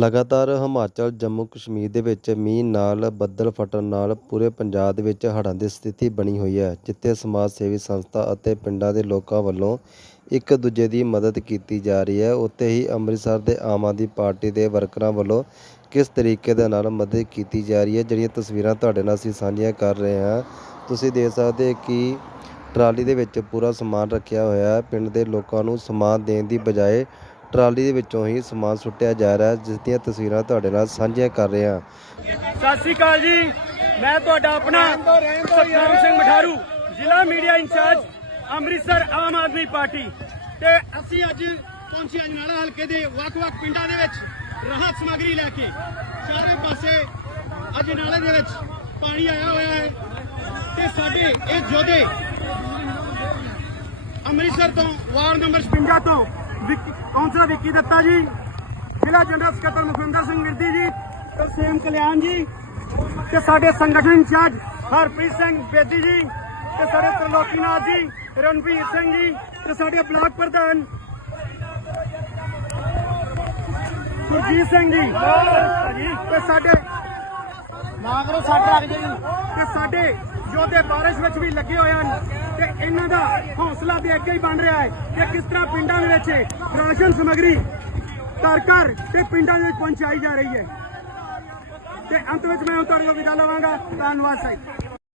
ਲਗਾਤਾਰ ਹਿਮਾਚਲ, ਜੰਮੂ, ਕਸ਼ਮੀਰ ਦੇ ਵਿੱਚ ਮੀਂਹ ਨਾਲ, ਬੱਦਲ ਫਟਣ ਨਾਲ ਪੂਰੇ ਪੰਜਾਬ ਦੇ ਵਿੱਚ ਹੜ੍ਹਾਂ ਦੀ ਸਥਿਤੀ ਬਣੀ ਹੋਈ ਹੈ, ਜਿੱਥੇ ਸਮਾਜ ਸੇਵੀ ਸੰਸਥਾ ਅਤੇ ਪਿੰਡਾਂ ਦੇ ਲੋਕਾਂ ਵੱਲੋਂ ਇੱਕ ਦੂਜੇ ਦੀ ਮਦਦ ਕੀਤੀ ਜਾ ਰਹੀ ਹੈ। ਉੱਥੇ ਹੀ ਅੰਮ੍ਰਿਤਸਰ ਦੇ ਆਮ ਆਦਮੀ ਪਾਰਟੀ ਦੇ ਵਰਕਰਾਂ ਵੱਲੋਂ ਕਿਸ ਤਰੀਕੇ ਦੇ ਨਾਲ ਮਦਦ ਕੀਤੀ ਜਾ ਰਹੀ ਹੈ? ਜਿਹੜੀਆਂ ਤਸਵੀਰਾਂ ਤੁਹਾਡੇ ਨਾਲ ਅਸੀਂ ਸਾਂਝੀਆਂ ਕਰ ਰਹੇ ਹਾਂ। ਤੁਸੀਂ ਦੇਖ ਸਕਦੇ ਕਿ ਟਰਾਲੀ ਦੇ ਵਿੱਚ ਪੂਰਾ ਸਮਾਨ ਰੱਖਿਆ ਹੋਇਆ ਹੈ। ਪਿੰਡ ਦੇ ਲੋਕਾਂ ਨੂੰ ਸਮਾਨ ਦੇਣ ਦੀ ਬਜਾਏ ਟਰਾਲੀ ਦੇ ਵਿੱਚੋਂ ਹੀ ਸਮਾਨ ਸੁੱਟਿਆ ਜਾ ਰਿਹਾ ਹੈ, ਜਿਸ ਦੀਆਂ ਤਸਵੀਰਾਂ ਤੁਹਾਡੇ ਨਾਲ ਸਾਂਝੀਆਂ ਕਰ ਰਹੇ ਹਾਂ। ਸਤਿ ਸ਼੍ਰੀ ਅਕਾਲ ਜੀ। ਮੈਂ ਤੁਹਾਡਾ ਆਪਣਾ ਸਤਨਾਮ ਸਿੰਘ ਮਠਾਰੂ, ਜ਼ਿਲ੍ਹਾ media in charge, Amritsar Aam Aadmi Party. ਤੇ ਅਸੀਂ ਅੱਜ ਪਹੁੰਚੇ ਅਜਨਾਲਾ ਹਲਕੇ ਦੇ ਵੱਖ-ਵੱਖ ਪਿੰਡਾਂ ਦੇ ਵਿੱਚ ਰਾਹਤ ਸਮੱਗਰੀ ਲੈ ਕੇ। ਚਾਰੇ ਪਾਸੇ ਅਜਨਾਲੇ ਦੇ ਵਿੱਚ ਪਾਣੀ ਆਇਆ ਹੋਇਆ ਹੈ। ਤੇ ਸਾਡੇ ਇਹ ਯੋਧੇ ਅੰਮ੍ਰਿਤਸਰ ਤੋਂ ਵਾਰਡ ਨੰਬਰ 56 ਤੋਂ ਕੌਂਸਲਰ ਵਿੱਕੀ ਦੱਤਾ ਜੀ? ਜ਼ਿਲ੍ਹਾ ਜਨਰਲ ਸਕੱਤਰ ਮੁਖਵਿੰਦਰ ਸਿੰਘ ਵਿਰਦੀ ਜੀ, ਤਰਸੇਮ ਕਲਿਆਣ ਜੀ ਤੇ ਸਾਡੇ ਸੰਗਠਨ ਇੰਚਾਰਜ ਹਰਪ੍ਰੀਤ ਸਿੰਘ ਬੇਦੀ ਜੀ ਤੇ ਸਾਡੇ ਤਰਲੋਕੀਨਾਥ ਜੀ, ਰਣਵੀਰ ਸਿੰਘ ਜੀ ਤੇ ਸਾਡੇ ਬਲਾਕ ਪ੍ਰਧਾਨ ਸੁਰਜੀਤ ਸਿੰਘ ਜੀ ਤੇ ਸਾਡੇ ਨਾਗਰੋ ਸੱਟ ਲੱਗ ਜਾਈ ਤੇ ਸਾਡੇ ਯੋਧੇ ਬਾਰਿਸ਼ ਵਿੱਚ ਵੀ ਲੱਗੇ ਹੋਏ ਹਨ ਤੇ ਇਹਨਾਂ ਦਾ ਹੌਸਲਾ ਦੇਖ ਕੇ ਹੀ ਬਣ ਰਿਹਾ ਹੈ ਕਿ ਕਿਸ ਤਰ੍ਹਾਂ ਪਿੰਡਾਂ ਦੇ ਵਿੱਚ ਰਾਸ਼ਨ ਸਮੱਗਰੀ, ਘਰ ਘਰ ਤੇ ਪਿੰਡਾਂ ਦੇ ਵਿੱਚ ਪਹੁੰਚਾਈ ਜਾ ਰਹੀ ਹੈ। ਤੇ ਅੰਤ ਵਿੱਚ ਮੈਂ ਹੁਣ ਤੁਹਾਡੇ ਤੋਂ ਵਿਦਾ ਲਵਾਂਗਾ। ਧੰਨਵਾਦ ਸਾਹਿਬ